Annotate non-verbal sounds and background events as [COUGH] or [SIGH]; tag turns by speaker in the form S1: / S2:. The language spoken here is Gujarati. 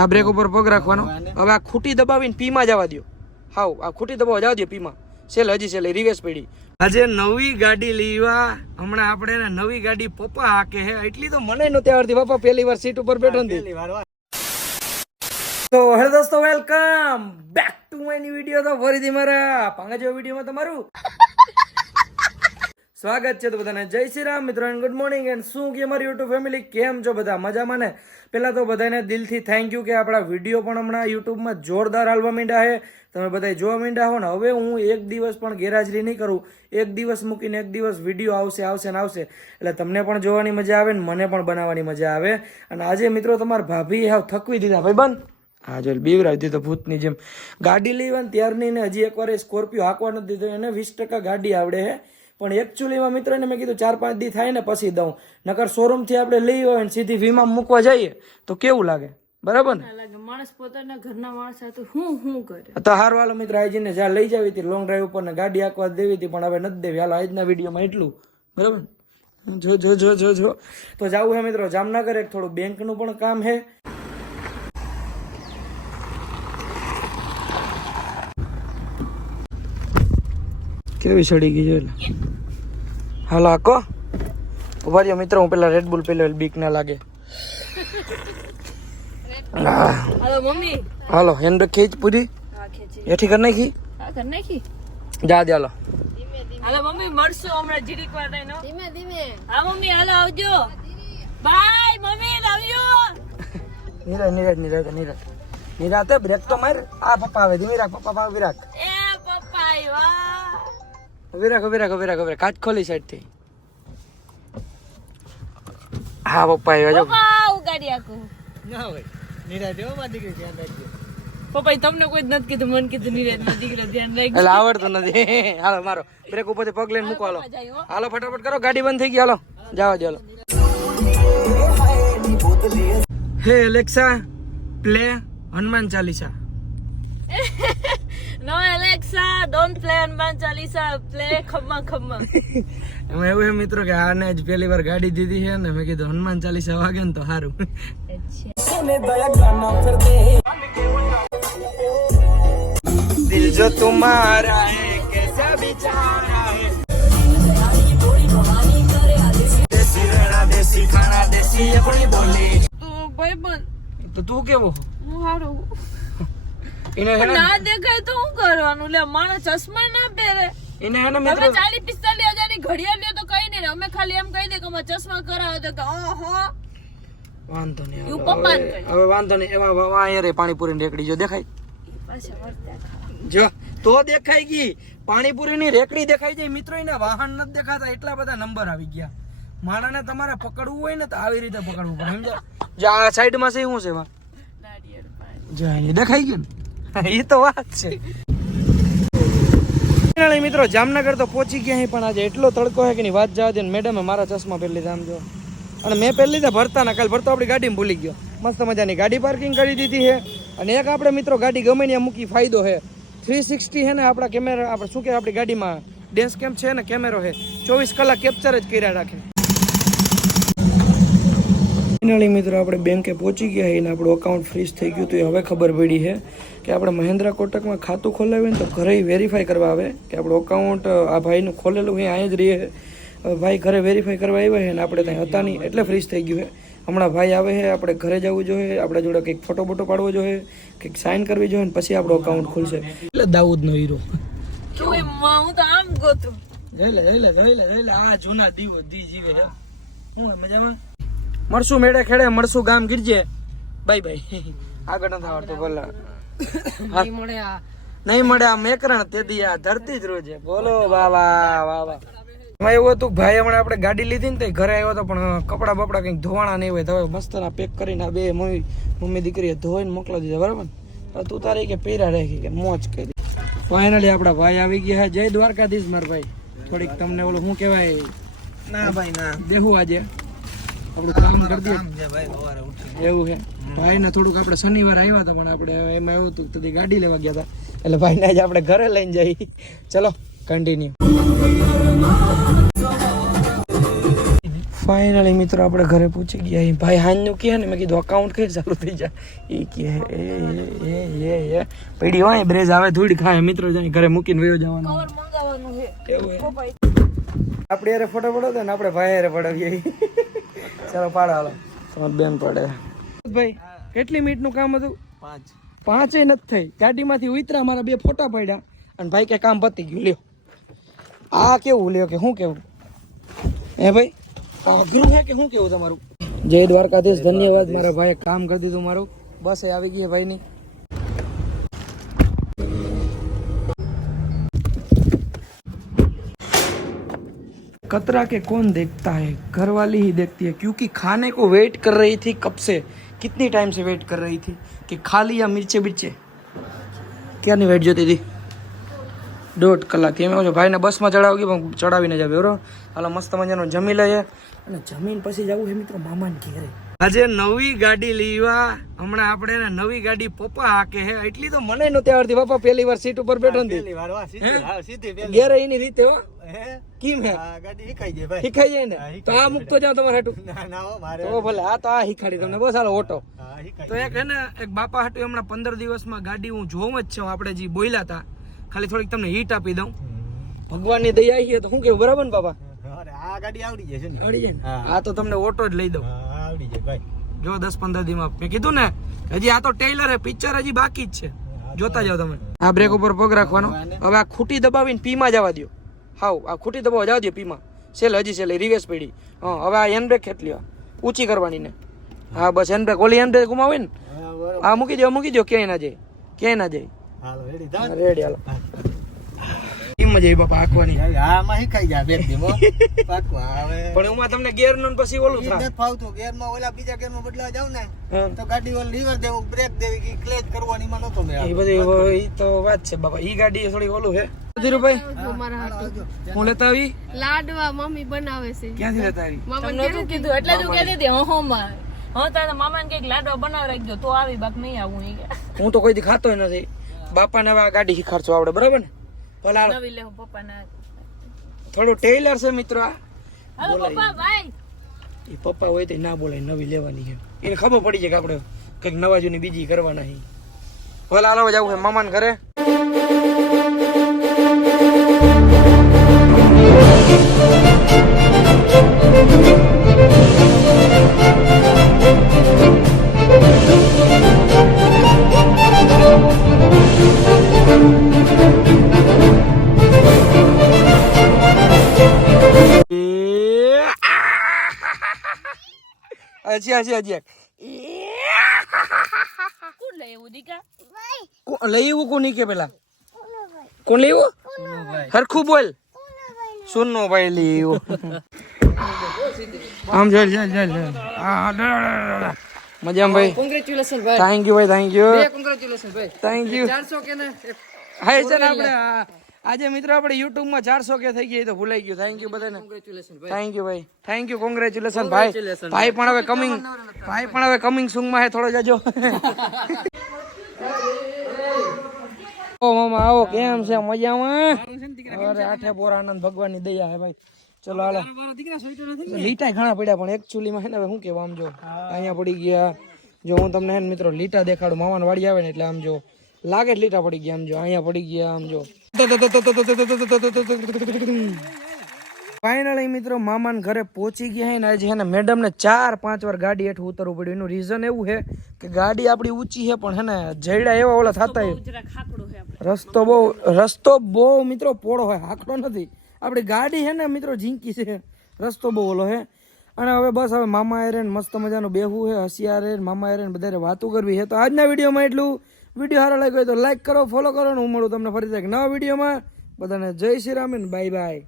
S1: આ બ્રેક ઉપર પગ રાખવાનો. હવે આ ખૂટી દબાવીને પીમાં જવા દો હાવ આ ખૂટી દબાવવા જવા દો પીમાં. સેલ હજી સેલ રિવેસ પડી. આજે નવી ગાડી લેવા. હમણાં આપણે નવી ગાડી પપ્પા હાકે હે. એટલી તો મને નહોતી આવડતી પપ્પા પહેલી વાર સીટ ઉપર બેઠો ને. તો હેલો દોસ્તો welcome back to my new video તો ફરીથી મારા પાંગા જેવા વિડીયોમાં તમારું સ્વાગત છે તો બધાને. જય શ્રી રામ મિત્રો ગુડ મોર્નિંગ એન્ડ શું કે મારી યુટ્યુબ ફેમિલી કેમ છો બધા? મજામાં ને? પહેલાં તો બધાને દિલથી થેન્ક યુ કે આપણા વીડિયો પણ હમણાં યુટ્યુબમાં જોરદાર હાલવા માંડ્યા છે. તમે બધા જોવા માંડ્યા હો ને? હવે હું એક દિવસ પણ ગેરહાજરી નહીં કરું. એક દિવસ મૂકીને એક દિવસ વીડિયો આવશે આવશે ને આવશે. એટલે તમને પણ જોવાની મજા આવે ને મને પણ બનાવવાની મજા આવે. અને આજે મિત્રો તમારા ભાભી હાવ થકવી દીધા. ભાઈ બંધ. હા, જો બીવરાવી દીધો ભૂતની જેમ. ગાડી લેવા ને ત્યારની ને હજી એકવાર સ્કોર્પિયો હાંકવા નથી દીધો. એને વીસ ટકા ગાડી આવડે છે. પણ એકચ્યુઅલીમાં મિત્રોને મેં કીધું ચાર પાંચ દી થાય ને પછી દઉં. નકર શોરૂમથી આપણે લઈ હોય ને સીધી વીમા મૂકવા જઈએ તો કેવું લાગે? બરાબર ને?
S2: માણસ પોતાના ઘરના માણસ સાથે હું હું કરે?
S1: તો હાર વાલો મિત્ર આજીને જ્યાં લઈ જાવી હતી લોંગ ડ્રાઈવ ઉપર ને ગાડી આંકવા દેવી હતી પણ હવે નથી દેવી. હાલો આજના વિડીયોમાં એટલું. બરાબર જો જો જો જો જો. તો જાવું હે મિત્રો જામનગર એક થોડું બેંકનું પણ કામ છે કેવી સડી ગઈ છે હાલો આકો. ઊભા રહ્યો મિત્રો હું પેલા રેડબુલ પેલો બીક ના લાગે.
S2: હાલો મમ્મી.
S1: હાલો હેન્ડ ખેંચ પૂરી.
S2: હા ખેંચી.
S1: એઠી કરી નાખી?
S2: કર નાખી?
S1: જા દે હાલો.
S2: હાલો મમ્મી મળશું હમણાં જીરીક વાર થઈને ધીમે ધીમે. હા મમ્મી હાલો આવજો. બાય મમ્મી લવ યુ.
S1: નીરજ નીરજ નીરજ નીરજ નિરાતે બ્રેક તો માર. આ પપ્પા આવે ધીમી રાખ પપ્પા પાસે વિરાખ
S2: એ પપ્પા આવ્યા.
S1: વિરાખ વિરાખ વિરાખ વિરાખ કાચ ખોલી સાઈડથી હા પપ્પા આવ્યા જો.
S2: પપ્પા ઉગાડી આખું. પપ્પા તમને કોઈ જ નથી કીધું. મને કીધું નિરેજ ના દીકરા ધ્યાન રાખજો.
S1: એટલે આવડતું નથી. [LAUGHS] હાલો મારો. બ્રેક ઉપરથી પગ લઈને મૂકો હાલો. હાલો ફટાફટ કરો. ગાડી બંધ થઈ ગઈ હાલો. જાઓ દો હાલો. Hey Alexa play Hanuman Chalisa. [LAUGHS]
S2: No Alexa, don't play Hanuman Chalisa, play Khamma Khamma.
S1: મેં એવું મિત્રો કે આને જ પહેલી વાર ગાડી દીધી છે ને મેં કીધું હનુમાન ચાલીસા વાગે ને તો સારું. દિલ જો તુમારા હે કેસા બિચારા હે. દેસી રેણા દેસી ખાના દેસી આપણી બોલી.
S2: તું ભાઈ
S1: તો તું કેવો
S2: હું હારું.
S1: એને ને
S2: દેખાય તો શું કરવાનું? લે માણસ ચશ્મા ના પહેરે.
S1: એને હે ને
S2: તમે
S1: મિત્રો
S2: ની ઘડિયાળ લ્યો તો કઈ નહીં અમે ખાલી એમ કહી દે કે અમે ચશ્મા કરાવે તો કે ઓહો.
S1: વાંધો નહીં
S2: એવું પપ્પાને
S1: હવે વાંધો નહીં એમાં રે પાણીપુરી રેકડી જો દેખાય. જો તો દેખાઈ ગઈ. પાણીપુરી ની રેકડી દેખાઈ જાય. મિત્રો એના વાહન નથી દેખાતા એટલા બધા નંબર આવી ગયા. માણાને તમારે પકડવું હોય ને તો આવી રીતે પકડવું પડે સમજો જો આ સાઈડમાં છે શું છે એમાં? દેખાઈ ગયું ને? [LAUGHS] એ તો વાત છે. મિત્રો, જામનગર તો પહોંચી ગયા પણ આજે એટલો તડકો છે કે ની વાત જવા દે મેડમે મારા ચશ્મા પહેરી લીધા, આમ જો. અને મેં પહેરી લીધા ભરતા ના કાલ ભરતો આપણી ગાડીમાં ભૂલી ગયો. મસ્ત મજાની ગાડી પાર્કિંગ કરી દીધી છે અને એક આપણે મિત્રો ગાડી ગમે ત્યાં મૂકી ફાયદો છે થ્રી સિક્સટી છે ને આપણા કેમેરા આપણે શું કે આપણી ગાડીમાં ડેન્સ કેમ છે ને કેમેરો છે ચોવીસ કલાક કેપ્ચર જ કર્યા રાખે. ફાઇનલી મિત્રો, આપણે બેંકે પહોંચી ગયા અને આપણું અકાઉન્ટ ફ્રીઝ થઈ ગયું તો એ હવે ખબર પડી છે કે આપણે મહેન્દ્રા કોટકમાં ખાતું ખોલાવીએ ને તો ઘરે વેરીફાઈ કરવા આવે કે આપણું અકાઉન્ટ આ ભાઈનું ખોલેલું છે અહીંયા જ રહીએ હવે ભાઈ ઘરે વેરીફાઈ કરવા આવ્યા છે ને આપણે ત્યાં હતા નહીં એટલે ફ્રીજ થઈ ગયું છે. હમણાં ભાઈ આવે છે આપણે ઘરે જવું જોઈએ આપણે જોડે કંઈક ફોટો બોટો પાડવો જોઈએ કંઈક સાઇન કરવી જોઈએ ને પછી આપણું અકાઉન્ટ ખુલશે. એટલે દાઉદનો હીરો.
S2: હું તો આમ ગોતું.
S1: જઈ લે જઈ લે જઈ લે જઈ લે આ જૂના દીવો દી જીવે હું મજામાં? મળશું મેળે ખેડે મળશું ગામ ગીરજે. બાય બાય [LAUGHS] આગળ નથી આવડતું બોલા
S2: મળે આ.
S1: નહીં મળે આ મેકરણ તેથી આ ધરતી જ રોજે. બોલો બાબા બાબા એમાં એવું હતું ભાઈ હમણાં આપણે ગાડી લીધી ને તે ઘરે આવ્યો હતો પણ કપડા બપડા કંઈક ધોવાણા નહીં હોય. તો હવે મસ્ત ના પેક કરીને આ બે મમ્મી મમ્મી દીકરીએ ધોઈને મોકલા દીધા બરાબર? ને તું તારી કે પેરા રાખી કે મોજ કરી. ફાઇનલી આપણા ભાઈ આવી ગયા હા જય દ્વારકાધીશ મારા ભાઈ. થોડીક તમને ઓલું શું કહેવાય? ના ભાઈ ના. દેહું આજે. આપણું કામ કરી દઈએ એવું છે. ભાઈ ને થોડુંક આપણે શનિવાર આવ્યા હતા પણ આપણે એમાં એવું હતું કે ગાડી લેવા ગયા હતા. એટલે ભાઈને આજે આપણે ઘરે લઈને જઈ. ચલો કન્ટિન્યુ ફાઇનલી મિત્રો આપણે ઘરે પૂછી ગયા. ભાઈ હાનનું કહે ને મેં કીધું અકાઉન્ટ કઈ ચાલુ થઈ જાય. એ કહે એ એ એ એ પડી હોય બ્રેજ આવે ધૂળ ખાય. મિત્રો જાય ઘરે મૂકીને વયો જવાનું. આપણે યારે ફોટો પડો ને આપણે ભાઈ યારે પડાવીએ ચાલો પાડો હાલો. તમારે બેન પડે. ભાઈ કેટલી મિનિટનું કામ હતું પાંચ પાંચે નથી થઈ ગાડીમાંથી ઉતરા મારા બે ફોટા પડ્યા અને ભાઈ કે કામ પતી ગયું લ્યો આ કેવું લ્યો કે શું કેવું હે ભાઈ આ અઘરું છે કે શું કેવું તમારું જય દ્વારકાધીશ ધન્યવાદ મારા ભાઈએ કામ કરી દીધું મારું બસ એ આવી ગઈ છે ભાઈની कतरा के कौन देखता है घर वाली ही देखती है क्योंकि खाने को वेट कर रही थी कब से कितनी टाइम से वेट कर रही थी कि खा लिया मिर्चे बिर्चे ક્યારની વેટ જોતી હતી દોઢ કલાક એમ કહું છું ભાઈને બસમાં ચડાવી પણ ચડાવીને જાવ બરોબર હાલો મસ્ત મજાનું જમી લઈએ અને જમીન પછી જવું છે મિત્રો મામાને ઘેરે આજે નવી ગાડી લેવા. હમણાં આપણે નવી ગાડી પપ્પા હાકે હે. એટલી તો મને નહોતી આવડતી પપ્પા પહેલી વાર સીટ ઉપર બેઠો ને ઘેરે એની રીતે હો. કેમ હે? શીખાઈ જાય ને? તો આ મૂકતો જાવ તમારે હાટું. તો ભલે આ તો આ શીખાડી તમને. બસ હાલો ઓટો. તો એક હે ને એક બાપા હાટુ હમણાં પંદર દિવસમાં ગાડી હું જોઉં જ છું. આપણે જે બોલ્યા હતા. ખાલી થોડીક તમને હીટ આપી દઉં. ભગવાનની દયા આવી તો શું કેવું બરાબર ને બાપા?
S3: આ ગાડી આવડી જશે ને.
S1: આવડી જાય આ તો તમને ઓટો જ લઈ દઉં.
S3: આવડી જાય ભાઈ.
S1: જો દસ પંદર દીમાં મેં કીધું ને હજી આ તો ટેલર હે પિક્ચર હજી બાકી જ છે. જોતા જાઓ તમે. આ બ્રેક ઉપર પગ રાખવાનો. હવે આ ખૂટી દબાવીને પીમાં જવા દો હાવ આ ખૂટી દબાવવા જવા દો પીમાં. સેલ હજી સેલ રિવેસ પડી. હા હવે આ હેન્ડ બ્રેક ખેંચલી આ. ઊંચી કરવાની ને હા બસ હેન્ડ બ્રેક ઓલી હેન્ડ બ્રેક ગુમાવે ને
S3: હા,
S1: આ મૂકી દો મૂકી દો ક્યાંય ના જાય ક્યાંય ના જાય.
S3: હાલો રેડી
S1: રેડી હાલો. મજા આવી બાપા આંકવાની
S3: હા, આમાં શીખાઈ જાય? બે દીમો [LAUGHS] પાકવા આવે.
S1: પણ એમાં તમને ગેરનું પછી ઓલું થાય.
S3: નથી ફાવતું. ગેરમાં ઓલા બીજા ગેરમાં બદલાવા જાવ ને તો ગાડી ઓલ લીવર દેવું બ્રેક દેવી કે ક્લેચ કરવાની માં નતો મે
S1: એ બધી ઈ તો વાત છે બાપા. ઈ ગાડી થોડી ઓલું છે. ધીરુભાઈ હું લેતા આવી?
S4: લાડવા મમ્મી બનાવે છે.
S1: ક્યાંથી લેતા આવી?
S2: તમને નતું કીધું? એટલે તું કહેતી હતી હો માં. હા તારા મામાને કંઈક લાડવા બનાવી રાખજો તો આવી બાક નહીં આવું
S1: હું તો કોઈ દી ખાતો નથી. બાપાને હવે આ ગાડી શીખાડશો આવડે બરાબર ને? ભલે
S2: નવી લેવું પપ્પાના.
S1: થોડું ટેલર છે મિત્ર આ
S2: પપ્પા ભાઈ.
S1: એ પપ્પા હોય તો ના બોલાય નવી લેવાની છે. એને ખબર પડી જાય કે આપણે કંઈક નવા જૂની બીજી કરવાના છે. ભલે હાલો જવું છે મામાને ઘરે. હજી હજી હજી
S2: કોણ લે એવું દીકા
S1: કો- લઈ એવું કોની કે પેલા કોણ લઈ એવું હરખું બોલ સુનનો ભાઈ લઈ એવું આમ ચાલ ચાલ ચાલ ચાલ હા ડ- ડ- ડ- ડ. મજામાં ભાઈ
S4: કોંગ્રેચ્યુલેશન ભાઈ
S1: થેન્ક યુ ભાઈ થેન્ક યુ
S4: કોંગ્રેચ્યુલેશન ભાઈ
S1: થેન્ક યુ
S4: ચારસો કે ને
S1: હા છે ને આપણે હા. આજે મિત્રો આપણે યુટ્યુબમાં માં ચારસો કે થઈ ગઈ તો ભૂલાઈ ગયું. થેન્ક યુ બધાને. થેન્ક યુ ભાઈ. થેન્ક યુ કોંગ્રેચ્યુલેશન ભાઈ. ભાઈ પણ હવે કમિંગ ભાઈ પણ હવે કમિંગ સુંગમાં હે થોડો જજો. [LAUGHS] ઓ મામા આવો કેમ છે? મજામાં? અરે આઠે પોર આનંદ ભગવાનની દયા હે ભાઈ. ચલો હાલો. લીટા ઘણા પડ્યા પણ એકચ્યુઅલી માં હે ને શું કેવું આમ જો? અહીંયા પડી ગયા. જો હું તમને હે મિત્રો લીટા દેખાડું. મામાને વાડી આવે ને એટલે આમ જો. લાગે જ લીટા પડી ગયા આમ જો. અહીંયા પડી ગયા આમ જો. ફાઇનલી મિત્રો મામાને ઘરે પહોંચી ગયા હે ને આજે હે ને મેડમ ને ચાર પાંચ વાર ગાડી હેઠ ઉતરવું પડ્યું. એનું રીઝન એવું છે કે ગાડી આપણી ઊંચી છે પણ હે ને જયડા એવા ઓલા થતા રસ્તો બહુ રસ્તો બહુ મિત્રો પોળો હોય હાકડો નથી. આપણી ગાડી છે ને મિત્રો ઝીંકી છે. રસ્તો બહુ ઓલો છે અને હવે બસ હવે મામા એરેન મસ્ત મજાનું બેહવું છે હસિયા એરેન મામા એરેન બધારે વાતો કરવી છે તો આજના વિડીયોમાં એટલું. વીડિયો સારો લાગ્યો હોય તો લાઈક કરો ફોલો કરો અને હું મળું તમને ફરીથી એક નવા વિડીયોમાં. બધાને જય શ્રી રામ બાય બાય